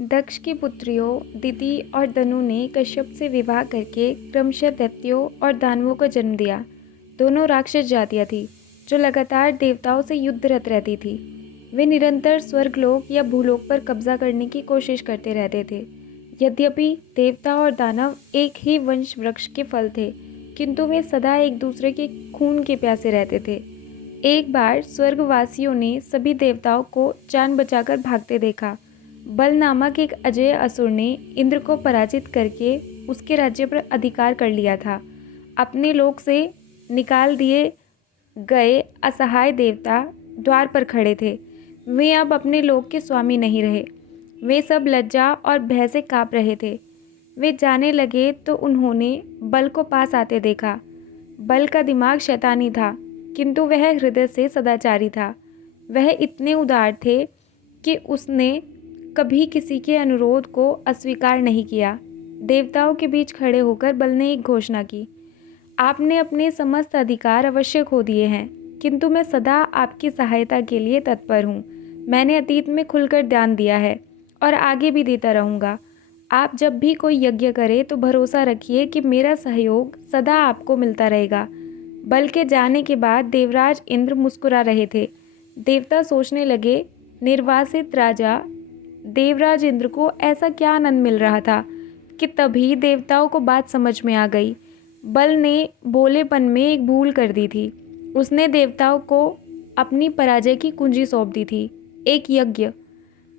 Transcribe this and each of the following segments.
दक्ष की पुत्रियों दिति और दनु ने कश्यप से विवाह करके क्रमशः दैत्यों और दानवों को जन्म दिया। दोनों राक्षस जातियाँ थीं जो लगातार देवताओं से युद्धरत रहती थी। वे निरंतर स्वर्गलोक या भूलोक पर कब्जा करने की कोशिश करते रहते थे। यद्यपि देवता और दानव एक ही वंश वृक्ष के फल थे, किंतु वे सदा एक दूसरे के खून के प्यासे रहते थे। एक बार स्वर्गवासियों ने सभी देवताओं को जान बचाकर भागते देखा। बल नामक एक अजय असुर ने इंद्र को पराजित करके उसके राज्य पर अधिकार कर लिया था। अपने लोक से निकाल दिए गए असहाय देवता द्वार पर खड़े थे। वे अब अपने लोक के स्वामी नहीं रहे। वे सब लज्जा और भय से काँप रहे थे। वे जाने लगे तो उन्होंने बल को पास आते देखा। बल का दिमाग शैतानी था, किंतु वह हृदय से सदाचारी था। वह इतने उदार थे कि उसने कभी किसी के अनुरोध को अस्वीकार नहीं किया। देवताओं के बीच खड़े होकर बल ने एक घोषणा की, आपने अपने समस्त अधिकार अवश्य खो दिए हैं, किंतु मैं सदा आपकी सहायता के लिए तत्पर हूँ। मैंने अतीत में खुलकर दान दिया है और आगे भी देता रहूँगा। आप जब भी कोई यज्ञ करें तो भरोसा रखिए कि मेरा सहयोग सदा आपको मिलता रहेगा। बल के जाने के बाद देवराज इंद्र मुस्कुरा रहे थे। देवता सोचने लगे, निर्वासित राजा देवराज इंद्र को ऐसा क्या आनंद मिल रहा था कि तभी देवताओं को बात समझ में आ गई। बल ने भोलेपन में एक भूल कर दी थी। उसने देवताओं को अपनी पराजय की कुंजी सौंप दी थी। एक यज्ञ।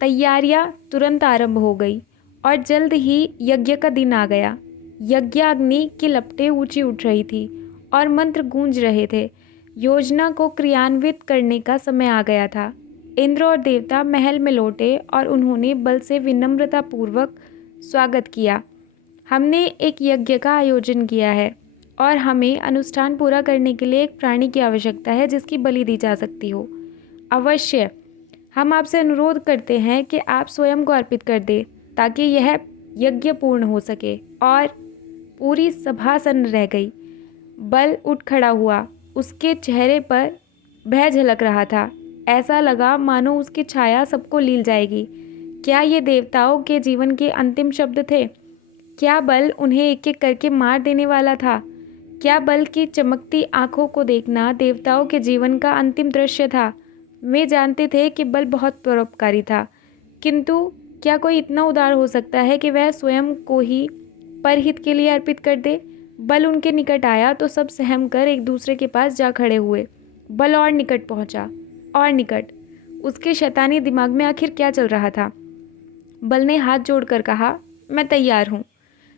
तैयारियां तुरंत आरंभ हो गई और जल्द ही यज्ञ का दिन आ गया। यज्ञाग्नि की लपटें ऊंची उठ रही थी और मंत्र गूंज रहे थे। योजना को क्रियान्वित करने का समय आ गया था। इंद्र और देवता महल में लौटे और उन्होंने बल से विनम्रतापूर्वक स्वागत किया। हमने एक यज्ञ का आयोजन किया है और हमें अनुष्ठान पूरा करने के लिए एक प्राणी की आवश्यकता है जिसकी बलि दी जा सकती हो। अवश्य, हम आपसे अनुरोध करते हैं कि आप स्वयं को अर्पित कर दें ताकि यह यज्ञ पूर्ण हो सके। और पूरी सभा सन्न रह गई। बल उठ खड़ा हुआ। उसके चेहरे पर भय झलक रहा था। ऐसा लगा मानो उसकी छाया सबको लील जाएगी। क्या ये देवताओं के जीवन के अंतिम शब्द थे? क्या बल उन्हें एक एक करके मार देने वाला था? क्या बल की चमकती आंखों को देखना देवताओं के जीवन का अंतिम दृश्य था? वे जानते थे कि बल बहुत परोपकारी था, किंतु क्या कोई इतना उदार हो सकता है कि वह स्वयं को ही परहित के लिए अर्पित कर दे? बल उनके निकट आया तो सब सहम कर एक दूसरे के पास जा खड़े हुए। बल और निकट पहुंचा और निकट। उसके शैतानी दिमाग में आखिर क्या चल रहा था? बल ने हाथ जोड़कर कहा, मैं तैयार हूँ।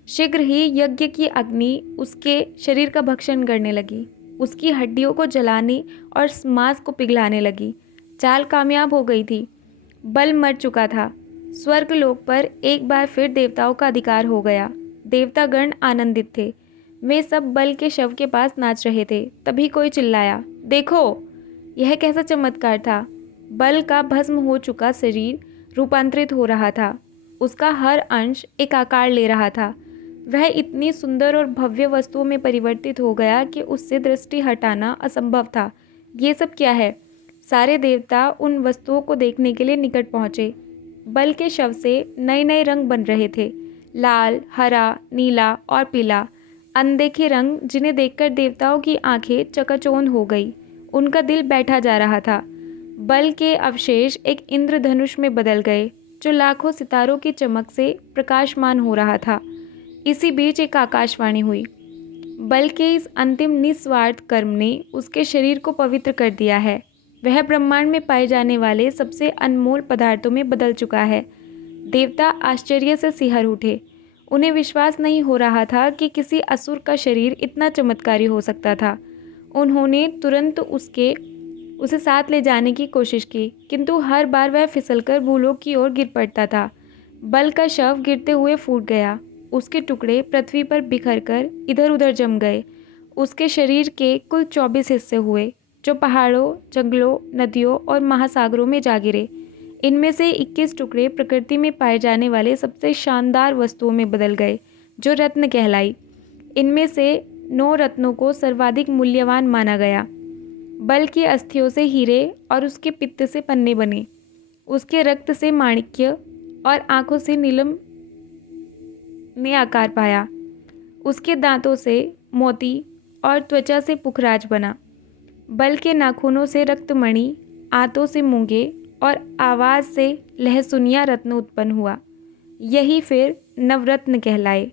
शीघ्र ही यज्ञ की अग्नि उसके शरीर का भक्षण करने लगी। उसकी हड्डियों को जलाने और मांस को पिघलाने लगी। चाल कामयाब हो गई थी। बल मर चुका था। स्वर्गलोक पर एक बार फिर देवताओं का अधिकार हो गया। देवतागण आनंदित थे। वे सब बल के शव के पास नाच रहे थे। तभी कोई चिल्लाया, देखो, यह कैसा चमत्कार था। बल का भस्म हो चुका शरीर रूपांतरित हो रहा था। उसका हर अंश एक आकार ले रहा था। वह इतनी सुंदर और भव्य वस्तुओं में परिवर्तित हो गया कि उससे दृष्टि हटाना असंभव था। ये सब क्या है? सारे देवता उन वस्तुओं को देखने के लिए निकट पहुँचे। बल के शव से नए नए रंग बन रहे थे, लाल, हरा, नीला और पीला। अनदेखे रंग जिन्हें देखकर देवताओं की आंखें चकाचौंध हो गई। उनका दिल बैठा जा रहा था। बल के अवशेष एक इंद्रधनुष में बदल गए जो लाखों सितारों की चमक से प्रकाशमान हो रहा था। इसी बीच एक आकाशवाणी हुई, बल के इस अंतिम निस्वार्थ कर्म ने उसके शरीर को पवित्र कर दिया है। वह ब्रह्मांड में पाए जाने वाले सबसे अनमोल पदार्थों में बदल चुका है। देवता आश्चर्य से सिहर उठे। उन्हें विश्वास नहीं हो रहा था कि किसी असुर का शरीर इतना चमत्कारी हो सकता था। उन्होंने तुरंत उसे साथ ले जाने की कोशिश की, किंतु हर बार वह फिसलकर भूलोक की ओर गिर पड़ता था। बल का शव गिरते हुए फूट गया। उसके टुकड़े पृथ्वी पर बिखरकर इधर उधर जम गए। उसके शरीर के कुल 24 हिस्से हुए, जो पहाड़ों, जंगलों, नदियों और महासागरों में जा गिरे। इनमें से 21 टुकड़े प्रकृति में पाए जाने वाले सबसे शानदार वस्तुओं में बदल गए, जो रत्न कहलाई। इनमें से 9 रत्नों को सर्वाधिक मूल्यवान माना गया। बल की अस्थियों से हीरे और उसके पित्त से पन्ने बने। उसके रक्त से माणिक्य, और आंखों से नीलम ने आकार पाया। उसके दांतों से मोती और त्वचा से पुखराज बना। बल के नाखूनों से रक्तमणि, आंतों से मूंगे और आवाज़ से लहसुनिया रत्न उत्पन्न हुआ। यही फिर नवरत्न कहलाए।